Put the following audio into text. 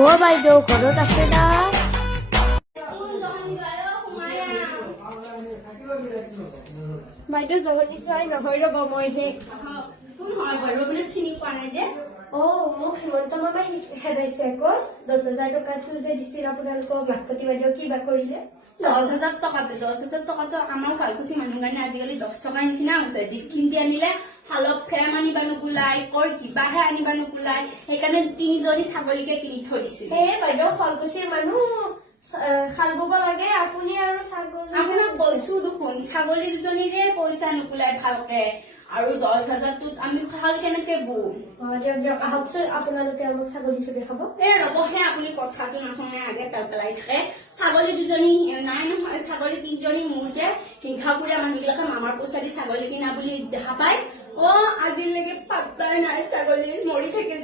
অ বাইদেউ ঘৰত আছে না? বাইদেউ জহনি চাই নহয় ৰ'ব মইহে। কোন হয় বাৰু আপুনি চিনি পোৱা নাই যে? মোক হিমন্ত মামাই হেদাইছে আকৌ 10,000 টকাটো যে দিছিল আপোনালোকক লাখপতি বাইদেউ কিবা কৰিলে? 10,000 টকাটো আমাৰ শুৱালকুছি মানুহৰ কাৰণে আজিকালি 10 টকাৰ নিচিনা হৈছে। দীক্ষিন্তি আনিলে শালক ফ্ৰেম আনিবা নোকোলাই, কৰ কিবাহে আনিবা নোকোলাই, সেইকাৰণে 3জনী ছাগলীকে কিনি থৈ দিছিল। বাইদেউ শুৱালকুছিৰ মানুহ শাল বব লাগে, আপুনি আৰু ছাগলী। আপোনাক কৈছো দেখোন ছাগলী দুজনীৰে পইচা নোকোলাই ভালকে, আৰু 10,000টোত আমি শাল কেনেকে বম? দিয়ক আহকচোন, আপোনালোকে আমাক ছাগলীটো দেখাব। ৰবহে, আপুনি কথাটো নাশুনে, আগে পেল পেলাই থাকে। ছাগলী দুজনী নাই নহয়, ছাগলী 3জনী মোৰ যে হিংসাপুৰীয়া মানুহবিলাকে মামাৰ পইচা দি ছাগলী কিনা বুলি দেখা পায়। আজিলৈকে পাত্তাই নাই ছাগলীৰ, মৰি থাকে।